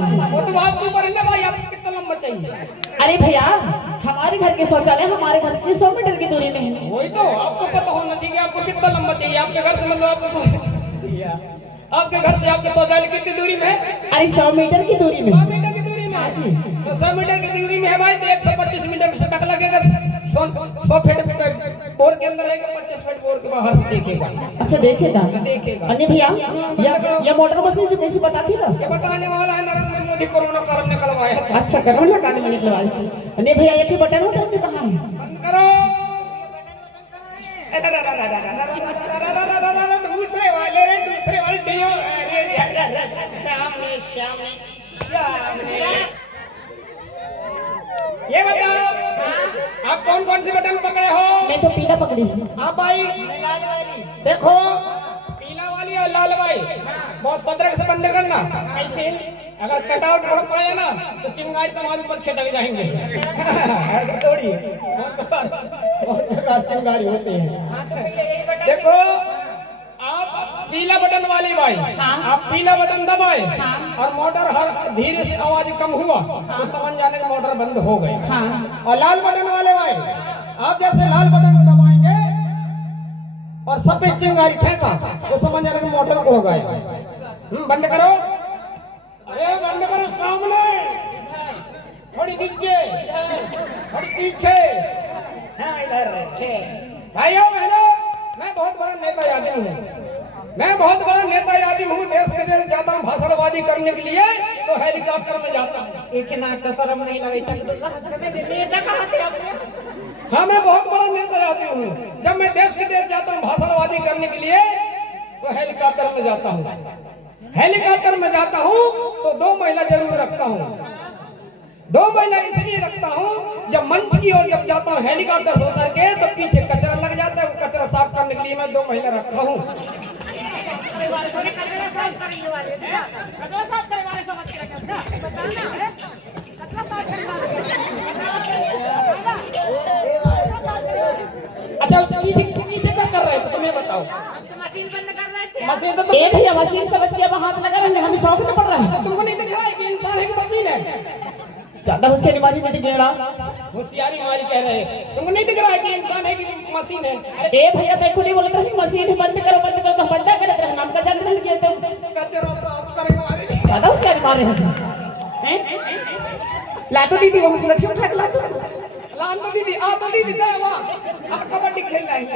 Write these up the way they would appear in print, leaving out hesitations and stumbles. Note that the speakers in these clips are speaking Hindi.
वो तो आपके ऊपर है ना भाई, आपको कितना लंबा चाहिए? अरे भैया हमारे घर के शौचालय हमारे घर से 100 मीटर की दूरी में है। वही तो आपको पता होना चाहिए आपको कितना लंबा चाहिए। आपके घर से मतलब आपके घर से आपके शौचालय कितनी दूरी में है? अरे 100 मीटर की दूरी में। 100 मीटर की दूरी में? हाँ जी। तो 100 मीटर की दूरी में है भाई, तो 125 मीटर से टक लगेगा। 100 फीट बोर के अंदर रहेगा, 25 फीट बोर के बाहर से देखेगा। अच्छा देखेगा। देखेगा। अन्य भैया ये मोटर मशीन जो कैसे बताती ना? ये बताने वाला है नरेंद्र मोदी कोरोना काल में निकलवाया था। अच्छा कोरोना काल में निकलवाया से। अन्य भैया एक ही बटन उठा जो कहां है? बंद करो। दूसरे वाले रे, दूसरे वाले डियो सामने सामने सामने। ये बताओ आप कौन कौन से बटन पकड़े हो? मैं तो पीला पकड़ी। हाँ भाई लाल वाली देखो, पीला वाली और लाल वाली बहुत सतर्क से बंद करना। कैसे? अगर कटआउट थोड़ा पड़ेगा ना तो चिंगारी तुम्हारे ऊपर छिटक जाएंगे। थोड़ी बहुत चिंगारी होते हैं। देखो आप पीला बटन वाली भाई, आप पीला बटन दबाए और मोटर हर धीरे से आवाज कम हुआ तो समझ जाने का मोटर बंद हो गई। और लाल बटन वाले भाई आप जैसे लाल बटन को दबाएंगे और सफेद चिंगारी फेंका तो समझ जाने का मोटर उड़ गया। बंद करो। अरे बंद करो, सामने थोड़ी पीछे थोड़ी पीछे। हाँ इधर भाइयों बहनों, मैं बहुत बड़ा नेता यादी हूँ। मैं बहुत बड़ा नेता यादी हूँ। देश विदेश जाता हूँ भाषणबाजी करने के लिए तो हेलीकॉप्टर में जाता हूँ। एक नाक का शर्म नहीं लगे। हाँ मैं बहुत बड़ा नेता यादी हूँ। जब मैं देश विदेश जाता हूँ भाषणबाजी करने के लिए तो हेलीकॉप्टर में जाता हूँ। हेलीकॉप्टर में जाता हूँ तो 2 महिला जरूर रखता हूँ। 2 महिला इसलिए रखता हूँ, जब मंच की ओर जब जाता हूँ हेलीकॉप्टर से उतर के तो पीछे कचरा लग जाता है, वो कचरा साफ करने के लिए मैं 2 महिला रखा हूँ। अच्छा पीछे क्या कर रहे थे तुम्हें बताओ? मशीन बंद कर रहे थे। मशीन तो भैया मशीन समझ के हाथ लगा रहे, हमें शौक में पड़ रहा है। तुमको नहीं दिख रहा है कि इंसान है कि मशीन है? ज्यादा होशियारी मारी मत गिरा। होशियारी हमारी कह रहे हैं, तुमको नहीं दिख रहा है कि इंसान है कि मशीन है? ए भैया देखो नहीं बोलते रहे मशीन है, बंद करो तो बंदा करते रहे, नाम का जान नहीं किया तुम। कचरा साफ करेंगे। ज्यादा होशियारी मारे हैं। लातो दीदी वो सुरक्षा उठा के लातो। लान तो दीदी आ तो दीदी जा वहां आप कबड्डी खेल रहे हैं।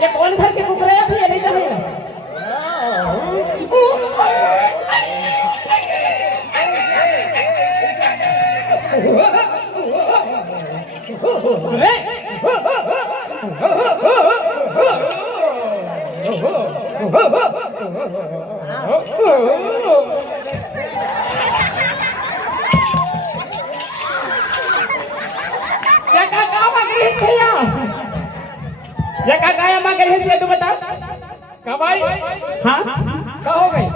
ये कौन घर के कुकरे हैं भैया? नहीं जाने भैया ये का गाया मां करी है तू बता का भाई? हाँ का हो गई?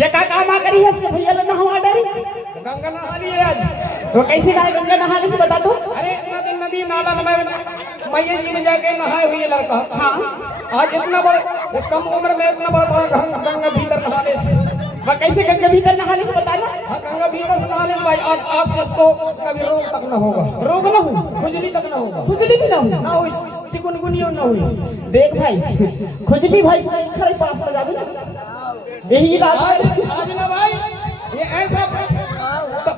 ये का काम करी है भैया ने नहवा डरी? गंगा नहा ली है आज। तो कैसे गाय गंगा नहाने से बता दो? अरे इतना दिन नदी नाला में मैया जी में जाके नहाए हुए लड़का। हाँ आज इतना बड़ा कम उम्र में इतना बड़ा गंगा भीतर नहाने से। वह कैसे गंगा भीतर नहाने से बताना? हाँ गंगा भीतर से नहाने से भाई आज से इसको कभी रोग तक न होगा। रोग न हो, खुजली तक न होगा। खुजली भी न हो, ना हुई, चिकनगुनिया न हुई। देख भाई खुजली भाई से खड़े पास में जाबे ना, यही इलाज। आज ना भाई ये ऐसा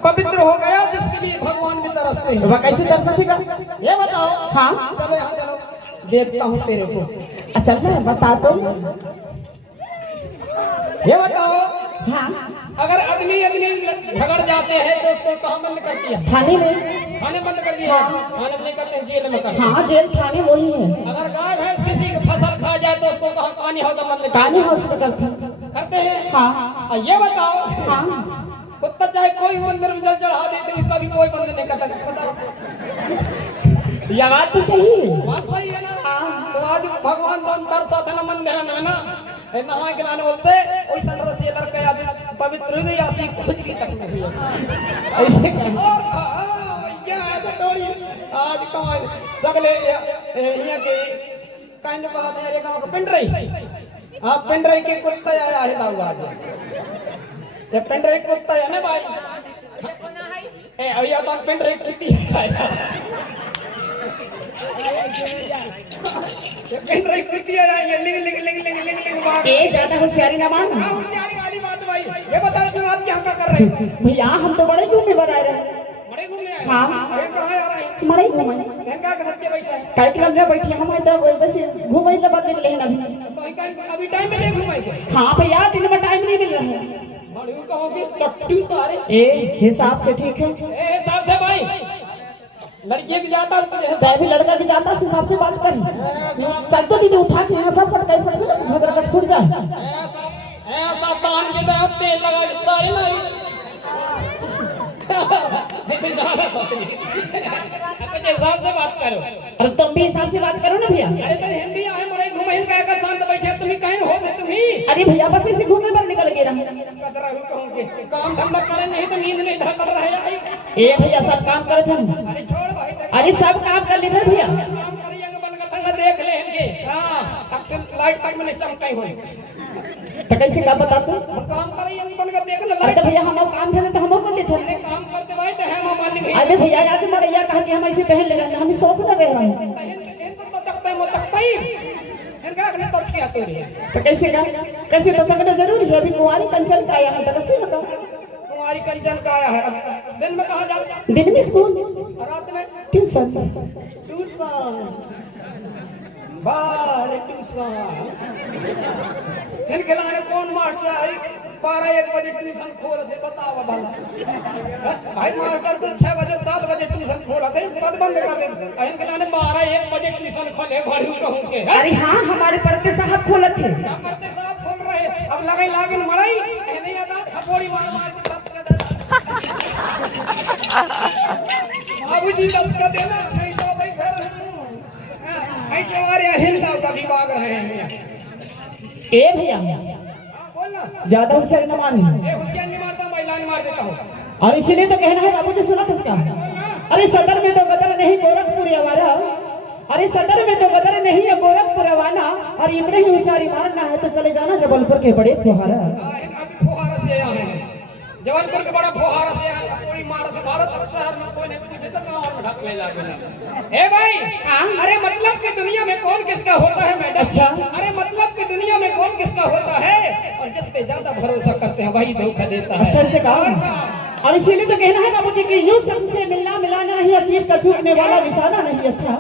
पवित्र हो गया जिसके लिए भगवान भी तरसते हैं। वह कैसे कर सकेगा? ये बताओ। हाँ चलो यहाँ चलो, देखता हूँ तेरे को। अच्छा मैं बता तो। ये बताओ। हाँ अगर आदमी झगड़ जाते हैं तो उसको कहाँ बंद कर दिया? थाने में। थाने बंद कर दिया? थाने में नहीं करते, जेल में करते। हाँ जेल थाने वही है। अगर गाय भैंस किसी की फसल खा जाए तो उसको कहाँ कहानी हाउस बंद कहानी हाउस में करते हैं? हाँ। ये बताओ। हाँ कुत्ता चाहे कोई मंदिर में जल चढ़ा दे तो इसका भी कोई बंद नहीं कर सकता। यह बात तो सही है। बात सही है ना? तो आज भगवान तो अंतर साधन मंदिर में ना नहाए के लाने से ओई संदर्भ से लड़का आदमी पवित्र हो गई, आती खुजली तक नहीं हुई। ऐसे तो थोड़ी आज कहाँ सगले यहाँ के कांड बात है गांव का पिंडराई आप पिंडराई के कुत्ता आया है दाऊ आज ये पिंडराई कुत्ता है ना भाई ए अया तो पिंडराई कुत्ती आया ये पिंडराई कुत्ती आया ये लिंग लिंग लिंग लिंग लिंग लिंग बात ए ज्यादा होशियारी ना मान होशियारी वाली बात भाई ये बता तू रात क्या कर रहे भैया हम तो बड़े घूमने पर आए रहे बड़े घूमने आए हाँ कहां आ रहे हैं बड़े घूमे बहन का सत्य बैठा है काय क्लब में बैठी हम तो बस घूमे ले बात निकले हैं अभी तो अभी टाइम में नहीं घुमाए थे हाँ भैया दिन में टाइम नहीं मिल रहा है बड़ू कहोगे चट्टू सारे ए हिसाब से ठीक है ए हिसाब से भाई लड़की की जाता उसको जैसे चाहे भी लड़का की जाता उस हिसाब से बात कर चल तो दीदी उठा के यहाँ सब फटकाई भजर कस फूट जाए ऐसा तान के दे तेल लगा के सारे नहीं कुछ हिसाब से बात करो अरे तुम भी हिसाब से बात करो ना भैया अरे तो हिंदी आए मरे घुमहिन का का शांत बैठे तुम्ही कहीं होते तुम्ही अरे भैया बस इसे घूमे पर निकल गए रहे कतरा हूं कहूंगे काम धंधा करे नहीं तो नींद नहीं ढकल रहे आई ए भैया सब काम करे थे अरे छोड़ भाई अरे सब काम कर ले भैया काम करिएंगे बन का संग देख ले इनके हां तक लाइट तक मैंने चमकाई होई तो कैसे का बता तू काम करिएंगे बन का देख ले अरे तो भैया हम काम थे तो हम कर लेते अरे काम करते भाई तो है हम मालिक है अरे भैया आज मड़ैया कहा कि हम ऐसे पहन ले रहे हम शौक न रह रहे हैं इनको तो चकता है मोचकता ही इनका अगले तो किया तो रे तो कैसे तो सकना जरूरी है अभी कुंवारी कंचन का आया है तो कैसे बताओ तुम्हारी कंचन का आया है दिन में कहां जाओ दिन में स्कूल रात में ट्यूशन ट्यूशन बार ट्यूशन इनके लाने कौन मास्टर है 12-1 बजे ट्यूशन खोल दे बताओ भला भाई मास्टर तो 6 बजे 7 बजे ट्यूशन खोला थे इस बात बंद कर दे इनके लाने 12-1 बजे ट्यूशन खोले भड़ू कहूं के अरे हाँ हमारे परते साहब खोलत थे क्या करते साहब खोल रहे अब लगे लागन मड़ई नहीं आता थपोड़ी मार मार के दस कर बाबूजी दस कर देना नहीं तो भाई फिर ऐसे हमारे हिंदा का विभाग रहे हैं ए भैया बोल ना ज्यादा होशियारी न मानी ए हुसैन नहीं मारता महिला नहीं मार देता हूं और इसीलिए तो कहना है बाबूजी सुना इसका अरे सदर में तो गदर नहीं गोरखपुर आवारा अरे सदर में तो गदर नहीं है गोरखपुर आवाना और इतने ही होशियारी मारना है तो चले जाना जबलपुर के बड़े फुहारा अभी फुहारा से आए हैं जबलपुर के बड़ा फुहारा से आए थोड़ी मार से भारत शहर में कोई नहीं पूछे तो गांव में ढक ले लागे ए भाई अरे मतलब की दुनिया में कौन किसका होता है मैडम अच्छा अरे मतलब की दुनिया में कौन किसका होता है और जिस पे ज्यादा भरोसा करते हैं वही धोखा देता है अच्छा से कहा और इसीलिए तो कहना है बाबूजी कि यूं शख्स से मिलना मिलाना नहीं है तीर का चूकने वाला निशाना नहीं अच्छा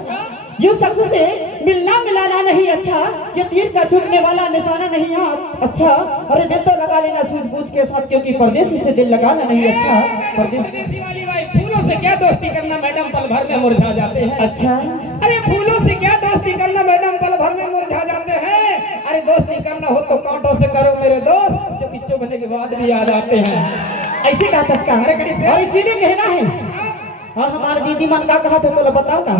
यूं शख्स से मिलना मिलाना नहीं अच्छा ये तीर का चूकने वाला निशाना नहीं है अच्छा अरे दिल तो लगा लेना सूझबूझ के साथ क्योंकि परदेसी से दिल लगाना नहीं अच्छा परदेसी वाली भाई फूलों से क्या दोस्ती करना मैडम पल भर में मुरझा जाते हैं अच्छा अरे फूलों से क्या दोस्ती करना मैडम पल भर में मुरझा जाते हैं अरे दोस्ती करना हो तो कांटों से करो मेरे दोस्त जो बिच्छू बनने के बाद भी याद आते हैं ऐसे कहा था इसका और इसीलिए कहना है और हमारे दीदी मन का कहा था तो बताओ का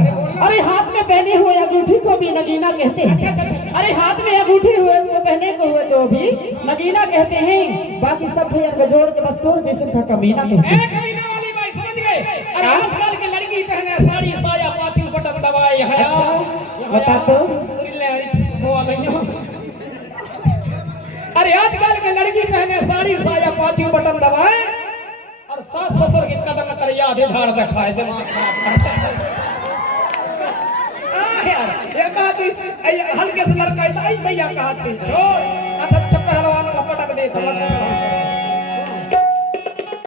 अरे हाथ में पहने हुए अंगूठी को भी नगीना कहते हैं अरे हाथ में अंगूठी हुए को पहने को हुए तो भी नगीना कहते हैं बाकी सब भैया का जोड़ के बस तोड़ जैसे था कमीना कहते हैं कमीना वाली भाई समझ गए अरे आजकल की लड़की पहने साड़ी साया पाछू बटक दबाए है बता तो अरे आजकल के लड़की पहने साड़ी साया पाछू बटन दबाए और सास ससुर की कदम कर याद धार दिखाए दिमाग खराब ये बात हल्के से लड़का ऐसे ही कहा थी छोड़ अच्छा पहलवान पटक दे तो